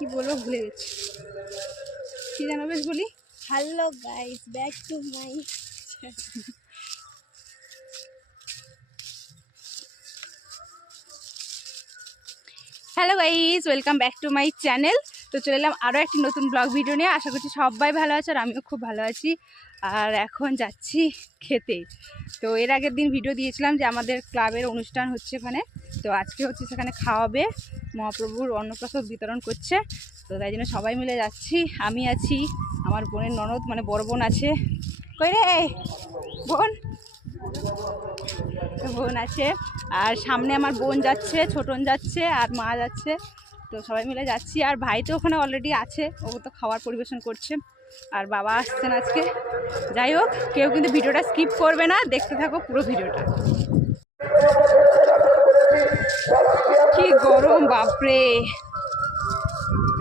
কি বলব ভুলে গেছি। কি জানো বেশ বলি? Hello guys back to my hello guys welcome back to my channel তো চলে এলাম আরও একটি নতুন ব্লগ ভিডিও নিয়ে। আশা করছি সবাই ভালো আছে আর আমিও খুব ভালো আছি। আর এখন যাচ্ছি খেতে। তো এর আগের দিন ভিডিও দিয়েছিলাম যে আমাদের ক্লাবের অনুষ্ঠান হচ্ছে এখানে তো আজকে হচ্ছে সেখানে খাওয়াবে। মহাপ্রভুর অন্নপ্রসাদ বিতরণ করছে। তো তাই জন্য সবাই মিলে যাচ্ছি। আমি আছি, আমার বোনের ননদ মানে বড় বোন আছে। কই রে? বোন? বোন আছে। আর সামনে আমার বোন যাচ্ছে ছোটন যাচ্ছে, আর মা যাচ্ছে। তো সবাই মিলে যাচ্ছি। আর ভাই তো ওখানে অলরেডি আছে। ও তো খাওয়ার পরিবেশন করছে। আর বাবা আসছেন আজকে। যাই হোক, কেউ কিন্তু ভিডিওটা স্কিপ করবে না, দেখতে থাকো পুরো ভিডিওটা। কি গরম, বাপরে।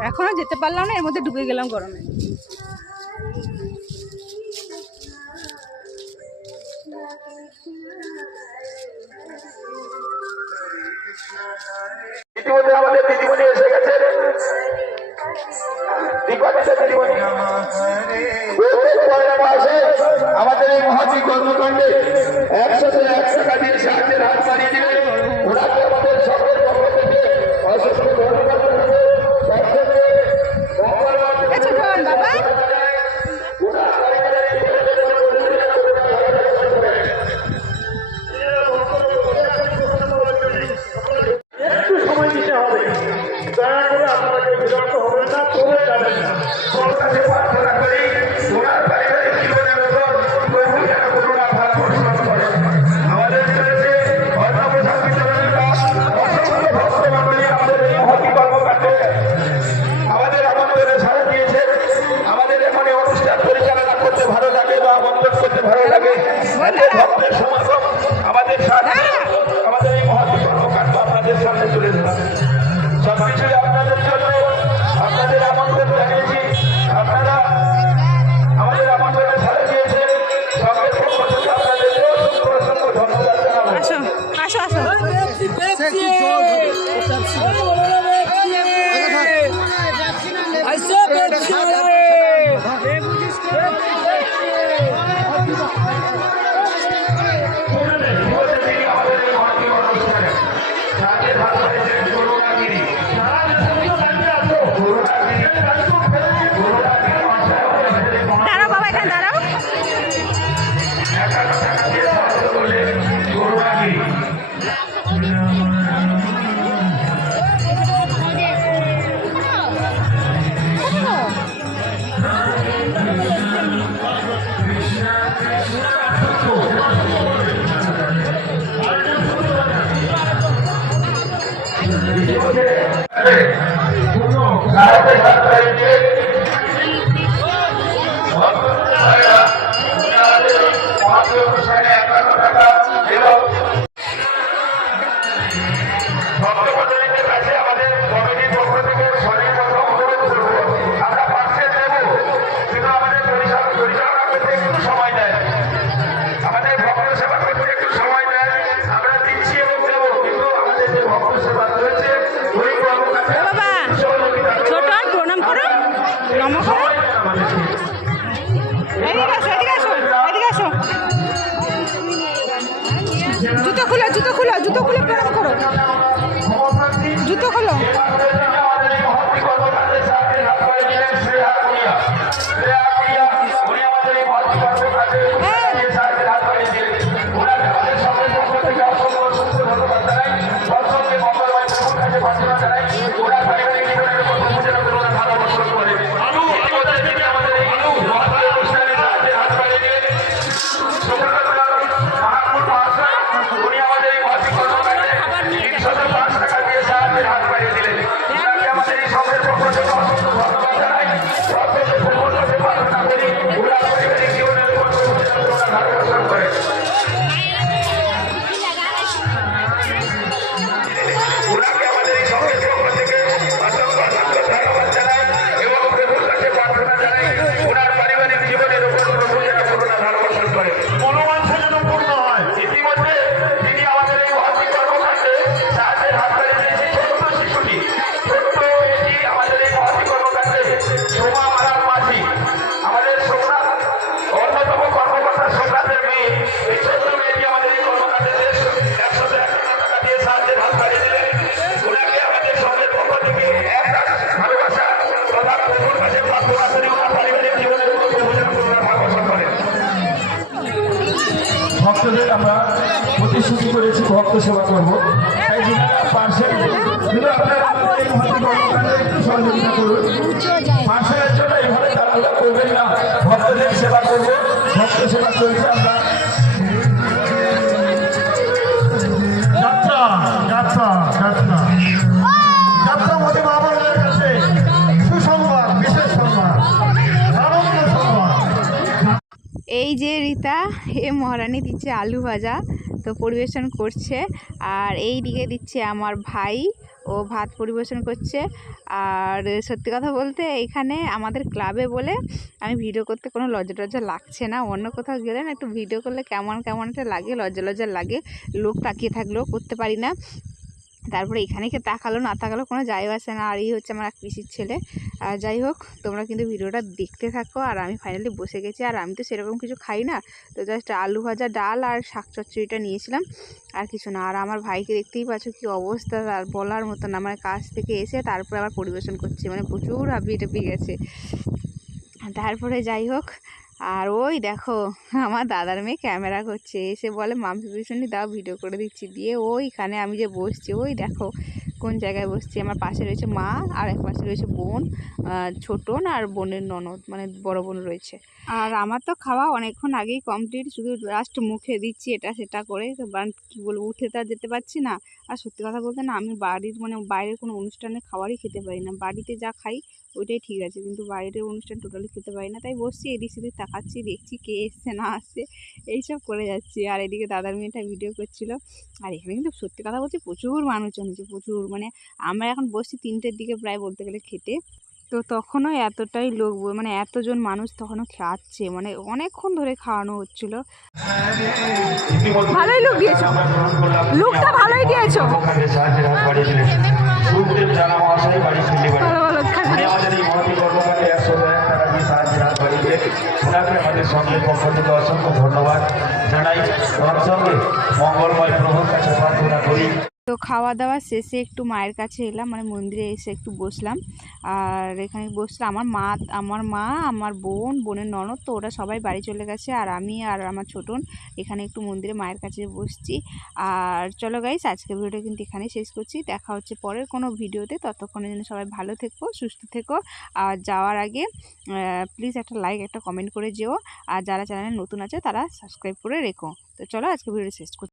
এখনও যেতে পারলাম না, এর মধ্যে ঢুকে গেলাম গরমে। আমাদের এসে করতে ভালো লাগে। ভক্তের সমাগম আমাদের সাথে আমাদের এই মহতি কর্মকাণ্ড আপনাদের সামনে তুলে ধরা সবকিছুই আপনাদের জন্য আপনাদের আমন্ত্রণ জানিয়েছি। আপনারা আমাদের আমন্ত্রণে সাড়া দিয়েছেন। সঙ্গে পক্ষ থেকে আপনাদেরকে অসংখ্য অসংখ্য ধন্যবাদ জানাব। আসো আসো আসো। Thank you. জুতো খুলো জুতো খুলো জুতো খুলে প্রণাম করো। জুতো খুলো। ভক্ত সেবা করব। তাই সহযোগিতা জন্য এভাবে করবেন না। ভক্তদের সেবা করব। ভক্ত সেবা চলছে আমরা। যাত্রা যাত্রা যাত্রা। যাত্রা মোদী মহামানের কাছে সুসংবাদ বিশেষ সংবাদ। এই যে রীতা এ মহারানী দিচ্ছে আলু ভাজা। তো পরিবেশন করছে। আর এই দিকে দিচ্ছে আমার ভাই। ও ভাত পরিবেশন করছে। আর সত্যি কথা বলতে এখানে আমাদের ক্লাবে বলে আমি ভিডিও করতে কোনো লজ্জা টজ্জা লাগছে না। অন্য কোথাও গেলে না একটু ভিডিও করলে কেমন কেমন একটা লাগে, লজ্জা লজ্জা লাগে। লোক তাকিয়ে থাকলেও করতে পারি না। তারপরে এখানে কে তাকালো, না তাকালো কোনো যায় আসে না। আর এই হচ্ছে আমার এক পিসির ছেলে। আর যাই হোক, তোমরা কিন্তু ভিডিওটা দেখতে থাকো। আর আমি ফাইনালি বসে গেছি। আর আমি তো সেরকম কিছু খাই না। তো জাস্ট আলু ভাজা ডাল আর শাক চচ্চড়িটা নিয়েছিলাম। আর কিছু না। আর আমার ভাইকে দেখতেই পাচ্ছ কি অবস্থা। আর বলার মতো না মানে কাজ থেকে এসে তারপরে আবার পরিবেশন করছে। মানে প্রচুর হাঁপিয়ে টাপিয়ে গেছে। তারপরে যাই হোক আর ওই দেখো, আমার দাদার মেয়ে ক্যামেরা করছে। এসে বলে মাম্পি পিছনে দাও ভিডিও করে দিচ্ছি। দিয়ে ওইখানে আমি যে বসছি, ওই দেখো কোন জায়গায় বসছি। আমার পাশে রয়েছে মা, আর এক পাশে রয়েছে বোন ছোটন আর বোনের ননদ মানে বড় বোন রয়েছে। আর আমার তো খাওয়া অনেকক্ষণ আগেই কমপ্লিট শুধু লাস্ট মুখে দিচ্ছি এটা সেটা করে। তো কী বলব, উঠে তো যেতে পারছি না। আর সত্যি কথা বলতে না, আমি বাড়ির মানে বাইরের কোনো অনুষ্ঠানে খাবারই খেতে পারি না। বাড়িতে যা খাই ওইটাই ঠিক আছে। কিন্তু বাইরের অনুষ্ঠান টোটালি খেতে পারি না। তাই বসছি, এদিক সেদিক তাকাচ্ছি, দেখছি কে এসছে, না আসছে, এইসব করে যাচ্ছি। আর এদিকে দাদার মেয়েটা ভিডিও করছিল। আর এখানে কিন্তু সত্যি কথা বলছি, প্রচুর মানুষজন হয়েছে প্রচুর। মানে আমরা এখন বসছি তিনটের দিকে প্রায় বলতে গেলে খেতে। তো তখনও এতটাই লোক মানে এতজন মানুষ তখনও খাচ্ছে মানে অনেকক্ষণ ধরে খাওয়ানো হচ্ছিল ভালোই লোক দিয়েছ লুকটা ভালোই দিয়েছ অসংখ্য ধন্যবাদ জানাই সঙ্গে মঙ্গলময় প্রভুর কাছে প্রার্থনা করি তো খাওয়া দাওয়া শেষে একটু মায়ের কাছে এলাম মানে মন্দিরে এসে একটু বসলাম। আর এখানে বসলাম আমার মা আমার মা, আমার বোন, বোনের ননদ, তো ওরা সবাই বাড়ি চলে গেছে। আর আমি আর আমার ছোটন এখানে একটু মন্দিরে মায়ের কাছে বসছি। আর চলো গাইস আজকে ভিডিওটা কিন্তু এখানে শেষ করছি। দেখা হচ্ছে পরের কোনো ভিডিওতে ততক্ষণের জন্য সবাই ভালো থেকো, সুস্থ থেকো। আর যাওয়ার আগে প্লিজ একটা লাইক একটা কমেন্ট করে যেও। আর যারা চ্যানেলে নতুন আছে, তারা সাবস্ক্রাইব করে রেখো। তো চলো আজকে ভিডিও শেষ করছি